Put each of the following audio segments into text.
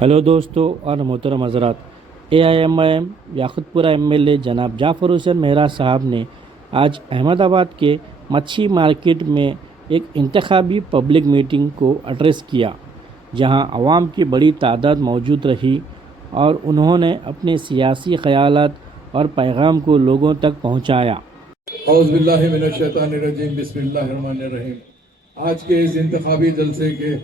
Hello दोस्तों और मोहतरम हज़रात, AIMIM याकुतपुरा MLA जनाब जाफ़र हुसैन मेहरा साहब ने आज अहमदाबाद के मच्छी मार्केट में एक इंतखाबी पब्लिक मीटिंग को एड्रेस किया, जहां अवाम की बड़ी तादाद मौजूद रही और उन्होंने अपने सियासी ख़यालात और पैगाम को लोगों तक पहुंचाया। औज़ुबिल्लाहि मिनश्शैतानिर्रजीम, बिस्मिल्लाहिर्रहमानिर्रहीम। आज के इस इंतखाबी जलसे के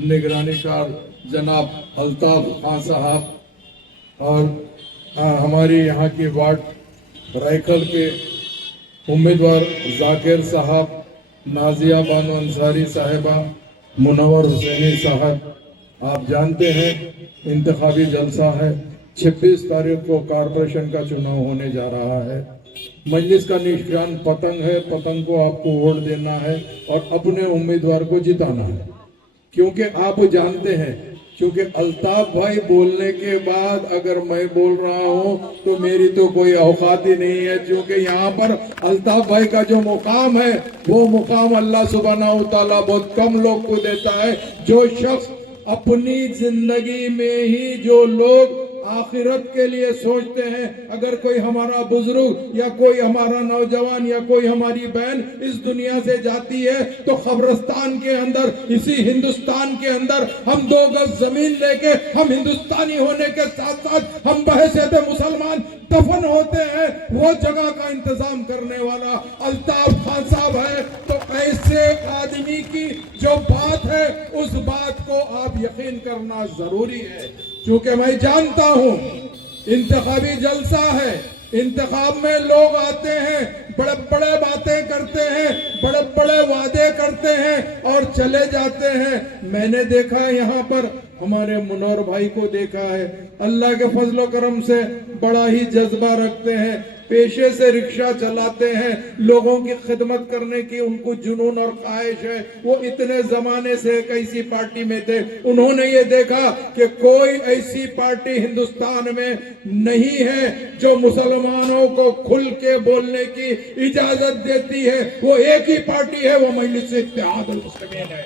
निगरानी कार जनाब अल्ताफ खान साहब और हमारी यहाँ की वार्ड रायखल के उम्मीदवार जाकिर साहब, नाजिया बानो अंसारी साहिबा, मुनव्वर हुसैनी साहब, आप जानते हैं इंतखाबी जलसा है। 26 तारीख को कारपोरेशन का चुनाव होने जा रहा है। मजलिस का निशान पतंग है, पतंग को आपको वोट देना है और अपने उम्मीदवार को जिताना है। क्योंकि आप जानते हैं, क्योंकि अल्ताफ भाई बोलने के बाद अगर मैं बोल रहा हूं तो मेरी तो कोई औकात ही नहीं है, क्योंकि यहाँ पर अल्ताफ भाई का जो मुकाम है वो मुकाम अल्लाह सुब्हानहू व तआला बहुत कम लोग को देता है। जो शख्स अपनी जिंदगी में ही, जो लोग आखिरत के लिए सोचते हैं, अगर कोई हमारा बुजुर्ग या कोई हमारा नौजवान या कोई हमारी बहन इस दुनिया से जाती है तो कब्रिस्तान के अंदर, इसी हिंदुस्तान के अंदर हम 2 गज जमीन लेके, हम हिंदुस्तानी होने के साथ साथ हम बहैसियत मुसलमान दफन होते हैं। वो जगह का इंतजाम करने वाला अल्ताफ खान साहब है। तो ऐसे आदमी की जो बात है उस बात को आप यकीन करना जरूरी है, क्योंकि मैं जानता हूं इंतखाबी जलसा है, इंतखाब में लोग आते हैं, बड़े बड़े बातें करते हैं, बड़े बड़े वादे करते हैं और चले जाते हैं। मैंने देखा यहाँ पर हमारे मुनव्वर भाई को देखा है, अल्लाह के फजलो करम से बड़ा ही जज्बा रखते हैं, पेशे से रिक्शा चलाते हैं, लोगों की खिदमत करने की उनको जुनून और ख्वाहिश है। वो इतने जमाने से एक ऐसी पार्टी में थे, उन्होंने ये देखा कि कोई ऐसी पार्टी हिंदुस्तान में नहीं है जो मुसलमानों को खुल के बोलने की इजाजत देती है। वो एक ही पार्टी है, वो मजलिस इत्तेहादुल मुस्लिमीन है।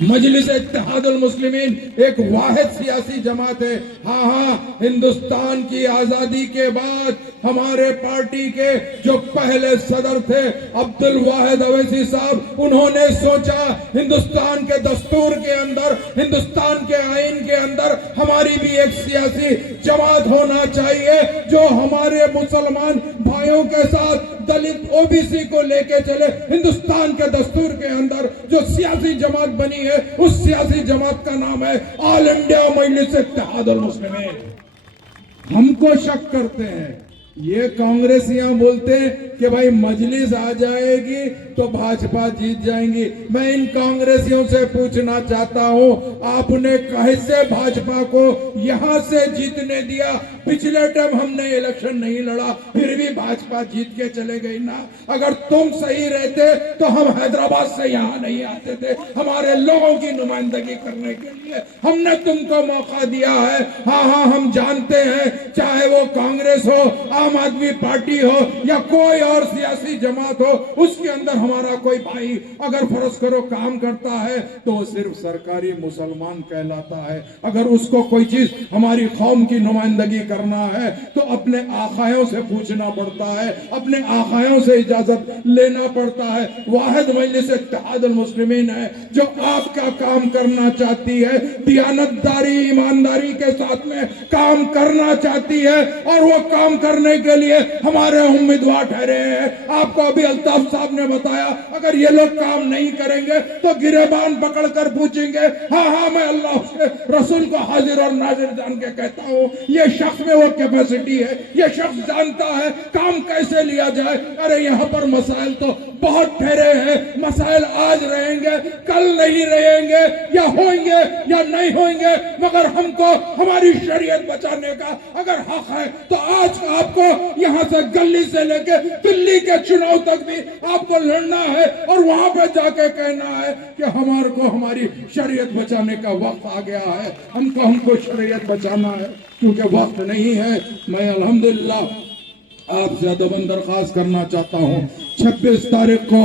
मजलिस इत्तेहादुल मुस्लिमीन एक वाहिद सियासी जमात है। हाँ, हिंदुस्तान की आजादी के बाद हमारे पार्टी के जो पहले सदर थे अब्दुल वाहिद अवैसी साहब, उन्होंने सोचा हिंदुस्तान के दस्तूर के अंदर, हिंदुस्तान के आईन के अंदर हमारी भी एक सियासी जमात होना चाहिए जो हमारे मुसलमान भाइयों के साथ दलित ओबीसी को लेके चले। हिंदुस्तान के दस्तूर के अंदर जो सियासी जमात बनी है, उस सियासी जमात का नाम है ऑल इंडिया मजलिस इत्तेहादुल मुस्लिमीन। हमको शक करते हैं, ये कांग्रेसियां बोलते हैं कि भाई मजलिस आ जाएगी तो भाजपा जीत जाएंगी। मैं इन कांग्रेसियों से पूछना चाहता हूं, आपने कैसे भाजपा को यहां से जीतने दिया? पिछले टाइम हमने इलेक्शन नहीं लड़ा, फिर भी भाजपा जीत के चले गई ना। अगर तुम सही रहते तो हम हैदराबाद से यहाँ नहीं आते थे, हमारे लोगों की नुमाइंदगी करने के लिए हमने तुमको मौका दिया है। हाँ, हम जानते हैं, चाहे वो कांग्रेस हो, आम आदमी पार्टी हो या कोई और सियासी जमात हो, उसके अंदर हमारा कोई भाई अगर फर्ज करो काम करता है तो वो सिर्फ सरकारी मुसलमान कहलाता है। अगर उसको कोई चीज हमारी कौम की नुमाइंदगी करना है तो अपने आकाओं से पूछना पड़ता है, अपने आकाओं से इजाजत लेना पड़ता है। वाहिद मजलिस इत्तेहादुल मुस्लिमीन है जो आपका काम करना चाहती है, दियानतदारी ईमानदारी के साथ में काम करना चाहती है और वो काम करने के लिए हमारे उम्मीदवार ठहरे हैं। आपको अभी अल्ताफ साहब ने बताया, अगर ये लोग काम नहीं करेंगे तो गिरेबान पकड़कर पूछेंगे। हाँ, मैं अल्लाह के रसूल को हाजिर और नाजिर जान के कहता हूँ, ये शख्स में वो कैपेसिटी है, ये शख्स जानता है काम कैसे लिया जाए। अरे यहाँ पर मसाइल तो बहुत ठहरे हैं, मसाइल आज रहेंगे, कल नहीं रहेंगे, या होंगे या नहीं होंगे, मगर हमको हमारी शरीयत बचाने का अगर हक है तो आज आपको यहाँ से गली से लेके दिल्ली के चुनाव तक भी आपको लड़ना है और वहां पे जाके कहना है कि हमारे को हमारी शरीयत बचाने का वक्त आ गया है, हमको शरीयत बचाना है, क्योंकि वक्त नहीं है। मैं अल्हम्दुलिल्लाह आपसे अदबन दरख्वास्त करना चाहता हूँ, 26 तारीख को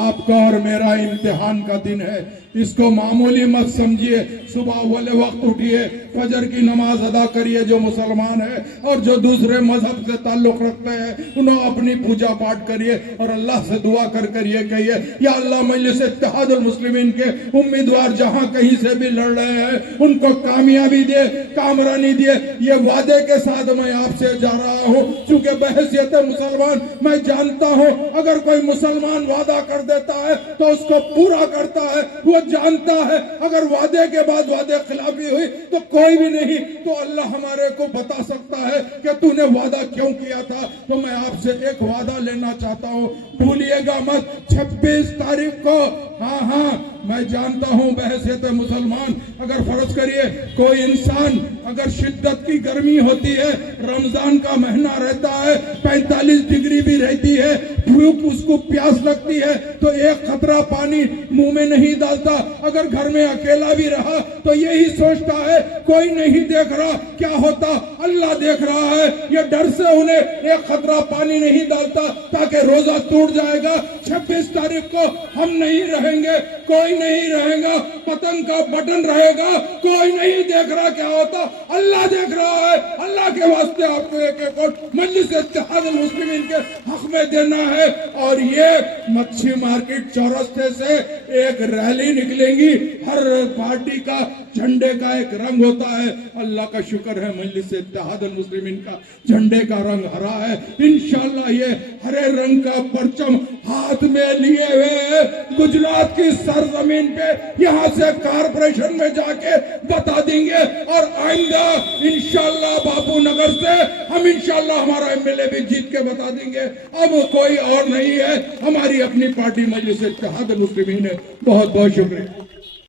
आपका और मेरा इम्तिहान का दिन है। इसको मामूली मत समझिए। सुबह वाले वक्त उठिए, फजर की नमाज अदा करिए जो मुसलमान है, और जो दूसरे मजहब से ताल्लुक रखते हैं उन्हें अपनी पूजा पाठ करिए और अल्लाह से दुआ कर ये कहिए, या अल्लाह मजलिस इत्तेहादुल मुस्लिमीन के उम्मीदवार जहां कहीं से भी लड़ रहे हैं उनको कामयाबी दे, कामरानी दे। ये वादे के साथ मैं आपसे जा रहा हूं, चूंकि बहैसियत मुसलमान मैं जानता हूं अगर कोई मुसलमान वादा कर देता है तो उसको पूरा करता है। वो जानता है अगर वादे के बाद वादे खिलाफी हुई तो कोई भी नहीं तो अल्लाह हमारे को बता सकता है कि तूने वादा क्यों किया था। तो मैं आपसे एक वादा लेना चाहता हूं, भूलिएगा मत 26 तारीख को। हाँ, मैं जानता हूं बहैसियत मुसलमान, अगर फर्ज करिए कोई इंसान अगर शिद्दत की गर्मी होती है, रमजान का महीना रहता है, 45 डिग्री भी रहती है, भूख उसको प्यास लगती है तो एक खतरा पानी मुंह में नहीं डालता। अगर घर में अकेला भी रहा तो यही सोचता है कोई नहीं देख रहा, क्या होता अल्लाह देख रहा है, ये डर से उन्हें एक खतरा पानी नहीं डालता ताकि रोजा टूट जाएगा। 26 तारीख को हम नहीं रहेंगे, कोई नहीं रहेगा, पतंग का बटन रहेगा, कोई नहीं देख रहा क्या होता, अल्लाह देख रहा है। अल्लाह के वास्ते आपको एक वोट मजलिस इत्तेहादुल मुस्लिमीन के हक में देना है। और ये मच्छी मार्केट चौरस्ते से एक रैली निकलेगी, हर पार्टी का झंडे का एक रंग होता है। अल्लाह का शुक्र है मजलिस इत्तेहादुल मुस्लिमीन का झंडे का रंग हरा है। इंशाअल्लाह ये हरे रंग का परचम हाथ में लिए हुए गुजरात की सरजमीन पे यहाँ से कारपोरेशन में जाके बता देंगे, और आइंदा इंशाअल्लाह बापू नगर से हम इंशाअल्लाह हमारा एमएलए भी जीत के बता देंगे। अब कोई और नहीं है, हमारी अपनी पार्टी मजलिस इत्तेहादुल मुस्लिमीन है। बहुत बहुत शुक्रिया।